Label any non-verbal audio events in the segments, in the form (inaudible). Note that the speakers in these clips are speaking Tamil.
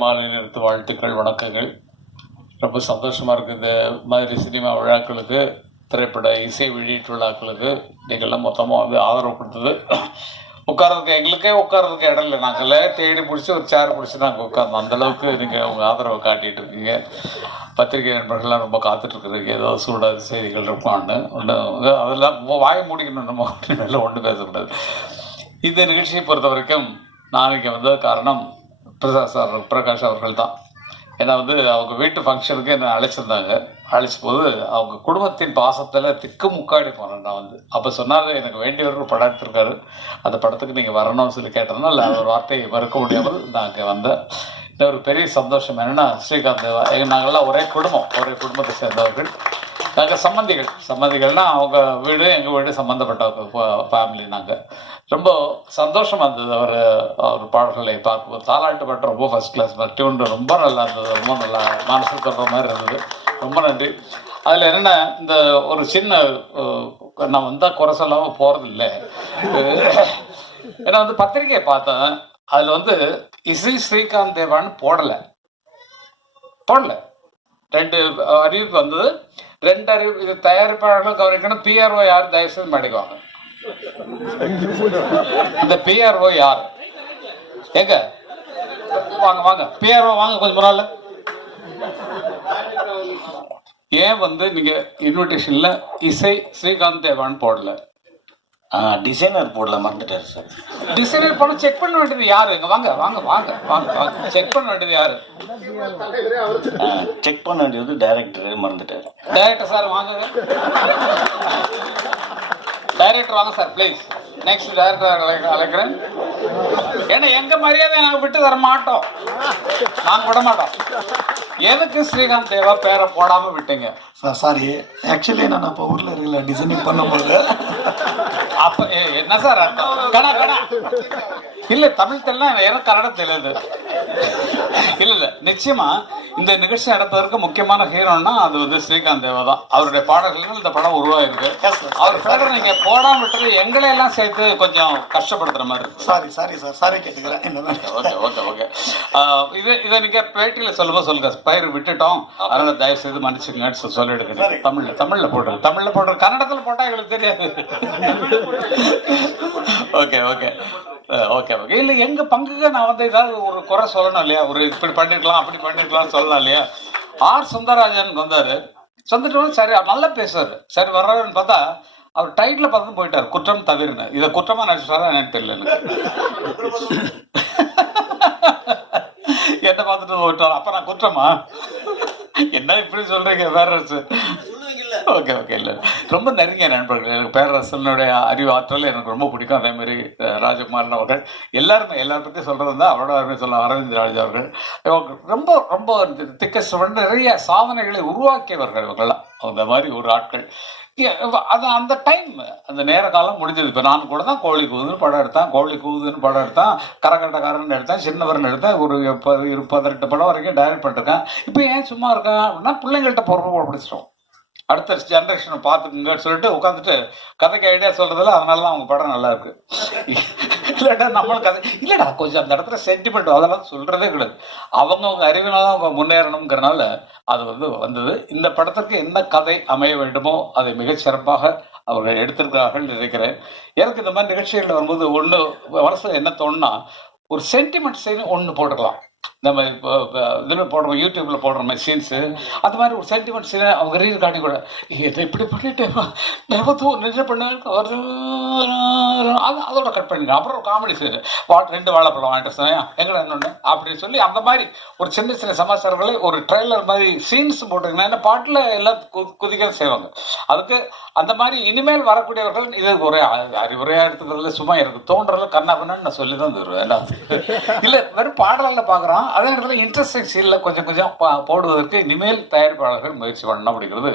மாலை நேரத்து வாழ்த்துக்கள் வணக்கங்கள். ரொம்ப சந்தோஷமாக இருக்குது இந்த மாதிரி சினிமா விழாக்களுக்கு திரைப்பட இசை வெளியீட்டு விழாக்களுக்கு. நீங்கள்லாம் மொத்தமாக வந்து ஆதரவு கொடுத்தது. உட்கார்றதுக்கு எங்களுக்கே உட்கார்றதுக்கு இடம் இல்லை. நாங்களே தேடி பிடிச்சி ஒரு சேர் பிடிச்சி நாங்கள் உட்கார்ந்தோம். அந்தளவுக்கு நீங்கள் உங்கள் ஆதரவை காட்டிகிட்டு இருக்கீங்க. பத்திரிகை நண்பர்கள்லாம் ரொம்ப காத்துட்டு ஏதோ சூடாக செய்திகள் இருப்பான்னு ஒன்று அதெல்லாம் வாய முடிக்கணும். நம்ம வெளில ஒன்றும் பேசக்கூடாது இந்த நிகழ்ச்சியை பொறுத்த வரைக்கும் நான் இங்கே வந்தது காரணம் பிரசாத் சார் பிரகாஷ் அவர்கள் தான் ஏன்னா வந்து அவங்க வீட்டு ஃபங்க்ஷனுக்கு என்னை அழைச்சிருந்தாங்க. அழைச்ச போது அவங்க குடும்பத்தின் பாசத்தில் திக்கு முக்காடி போனேன் நான் வந்து. அப்போ சொன்னாரு எனக்கு வேண்டியவர் ஒரு படம் எடுத்திருக்காரு. அந்த படத்துக்கு நீங்கள் வரணும்னு சொல்லி கேட்டதுனால ஒரு வார்த்தையை மறுக்க முடியாமல் நான் அங்கே வந்தேன். இன்னொரு ஒரு பெரிய சந்தோஷம் என்னென்னா ஸ்ரீகாந்த் நாங்கள்லாம் ஒரே குடும்பம். ஒரே குடும்பத்தை சேர்ந்தவர்கள். நாங்கள் சம்மந்திகள் சம்மந்திகள்னா அவங்க வீடு எங்கள் வீடு சம்மந்தப்பட்ட ஃபேமிலி நாங்கள் ரொம்ப சந்தோஷமாக இருந்தது. அவர் அவர் பாடல்களை பார்க்கும்போது. தாலாட்டு பாட்டு ரொம்ப ஃபர்ஸ்ட் கிளாஸ் டியூன் ரொம்ப நல்லா இருந்தது. ரொம்ப நல்லா மனசு தொடுற மாதிரி இருந்தது. ரொம்ப நன்றி. அதில் என்னென்ன இந்த ஒரு சின்ன நான் வந்தால் குறை சொல்லாமல் போகிறது இல்லை ஏன்னா வந்து பத்திரிக்கையை பார்த்தேன். அதில் வந்து இசை ஸ்ரீகாந்த் தேவான்னு போடலை. போடல. ரெண்டு அறிவிப்பு வந்தது. ரெண்டு அறிவு இது தயாரிப்பாளர்களும் கவனிக்கணும். பிஆர்ஓ யார்? தயவு செய்து மாட்டிக்குவாங்க இந்த பிஆர்ஓ யார்? எங்க வாங்க வாங்க. பிஆர்ஓ வாங்க கொஞ்சம் பரவாயில்ல ஏன் வந்து நீங்க இன்விடேஷன்ல இசை ஸ்ரீகாந்த் தேவான் போடல? டிசைனர் போடல மறந்துட்டாரு சார். டிசைனர் பண்ண செக் பண்ண வேண்டியது யாரு? இங்க வாங்க வாங்க வாங்க வாங்க வாங்க. செக் பண்ண வேண்டியது யாரு? செக் பண்ண வேண்டியது டைரக்டர் மறந்துட்டாரு. டைரக்டர் சார் வாங்க. டைரக்டர் வாங்க சார் ப்ளீஸ் நெக்ஸ்ட் டைரக்டர் அழைக்கிறேன். ஏன்னா எங்க மரியாதை நாங்க விட்டு தர மாட்டோம். நாங்க விட மாட்டோம். எதுக்கு ஸ்ரீகாந்த் தேவா பேரை போடாம விட்டீங்க? சார் சாரி ஆக்சுவலி நான் அப்போ ஊரில் இருக்கல. டிசைனிங் பண்ணும்போது அப்ப என்ன சார் அர்த்தம்? கணா கணா இல்ல தமிழ் தெரியல எனக்கு கன்னடம் தெரியாது இல்ல இல்ல நிச்சயமா இந்த நிகழ்ச்சி நடப்பதற்கு முக்கியமான ஹீரோன்னா அது வந்து ஸ்ரீகாந்த் தேவா தான். அவருடைய பாடல்கள் இந்த படம் உருவாயிருக்கு. அவர் பேரை நீங்க போடாம விட்டது எங்களை எல்லாம் சேர்த்து கொஞ்சம் கஷ்டப்படுத்துற மாதிரி இருக்கு. சாரி சாரி சார் சாரி கேட்டுக்கிறேன். ஓகே ஓகே ஓகே இது இதை நீங்க பேட்டியில சொல்லும்போது சொல்லுங்க. பயிர் விட்டுட்டோம். அதனால தயவு செய்து மன்னிச்சுங்க சொல்லிடுங்க. தமிழ்ல தமிழ்ல போடுறது தமிழ்ல போடுறது கன்னடத்துல போட்டா எங்களுக்கு தெரியாது. ஓகே ஓகே ஓகே ஓகே இல்லை எங்க பங்குக்கு நான் வந்து ஏதாவது ஒரு குறை சொல்லணும் இல்லையா? ஒரு இப்படி பண்ணிருக்கலாம் அப்படி பண்ணிருக்கலாம்னு சொல்லலாம் இல்லையா? ஆர் சுந்தரராஜன் வந்தாரு. வந்துட்டு சரி நல்லா பேசுவாரு. சரி வர்றாருன்னு பார்த்தா அவர் டைட்டில் பார்த்து போயிட்டார். குற்றம் தவிர்னு இதை குற்றமா நினைச்சாரா எனக்கு (laughs) தெரியல என்ன பார்த்துட்டு போயிட்டார். அப்ப நான் குற்றமா? என்ன இப்படி சொல்றீங்க வேற ஓகே ஓகே இல்லை. ரொம்ப நெருங்கிய நண்பர்கள். எனக்கு பேரரசனுடைய அறிவு ஆற்றல் எனக்கு ரொம்ப பிடிக்கும். அதே மாதிரி ராஜகுமாரன் அவர்கள். எல்லாருமே எல்லாரும் பற்றி சொல்றது தான் அவரோட அருமை சொல்ல அரவிந்த் ராஜா அவர்கள். ரொம்ப ரொம்ப திக்க நிறைய சாதனைகளை உருவாக்கியவர்கள் இவங்கெல்லாம் அந்த மாதிரி ஒரு ஆட்கள். அது அந்த டைம் அந்த நேர காலம் முடிஞ்சது. இப்போ நான் கூட தான் கோழி கூதுன்னு படம் எடுத்தேன். கோழி கூதுன்னு படம் எடுத்தேன். கரகட்டக்காரன் எடுத்தேன். சின்னவரன் எடுத்தேன். ஒரு பதினெட்டு படம் வரைக்கும் டைரக்ட் பண்ணிருக்கேன் இப்போ ஏன் சும்மா இருக்கேன் அப்படின்னா பிள்ளைங்கள்ட்ட பொறுப்பு பிடிச்சிட்டோம். அடுத்த ஜென்ரேஷனை பார்த்துக்குங்கன்னு சொல்லிட்டு உட்காந்துட்டு கதைக்கு ஐடியா சொல்றதுல அதனால தான் அவங்க படம் நல்லா இருக்கு. இல்லடா நம்மளும் கதை இல்லடா கொஞ்சம் அந்த இடத்துல சென்டிமெண்ட் அதெல்லாம் சொல்றதே கிடையாது. அவங்கவுங்க அறிவினால அவங்க முன்னேறணுங்கிறனால அது வந்து வந்தது. இந்த படத்திற்கு என்ன கதை அமைய வேண்டுமோ அதை மிகச்சிறப்பாக அவர்கள் எடுத்திருக்கிறார்கள் நினைக்கிறேன். எனக்கு இந்த மாதிரி நிகழ்ச்சிகள் வரும்போது ஒன்று மனசுல என்ன தோணுன்னா ஒரு சென்டிமெண்ட் செய்யணும் ஒன்று போட்டுக்கலாம். நம்ம இப்போ இதில் போடுறோம் யூடியூப்பில் போடுற மாதிரி சீன்ஸு அது மாதிரி ஒரு சென்டிமெண்ட் சீனை அவங்க ரீல் காட்டி கூட இதை இப்படி பண்ணிட்டேன் நிறுவத்தோ நிஜ ஒரு அது அதோட கட் பண்ணிங்க அப்புறம் காமெடி சீனு வா ரெண்டு வாழைப்பழம் வாங்கிட்டு சொன்னா எங்கடா இன்னொன்று அப்படின்னு சொல்லி அந்த மாதிரி ஒரு சின்ன சின்ன சமாச்சாரங்களே ஒரு ட்ரெய்லர் மாதிரி சீன்ஸ் போட்டிருக்கீங்கன்னா என்ன பாட்டில் எல்லாம் கு- குதிக்க செய்வாங்க. அதுக்கு அந்த மாதிரி இனிமேல் வரக்கூடியவர்கள் இது ஒரே அறிவுரையாக எடுத்துக்கிறதுல சும்மா எனக்கு தோன்றல கண்ணா பண்ணு நான் சொல்லி தான் தருவேன். என்ன? இல்லை வெறும் பாடல்களில் பார்க்குறோம் அதே நேரத்தில் இன்ட்ரெஸ்டிங் சீனில் கொஞ்சம் கொஞ்சம் பா- போடுவதற்கு இனிமேல் தயாரிப்பாளர்கள் முயற்சி பண்ணணும் அப்படிங்கிறது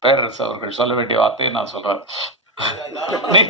பேரரசு அவர்கள் சொல்ல வேண்டிய வார்த்தையை நான் சொல்கிறேன் நீ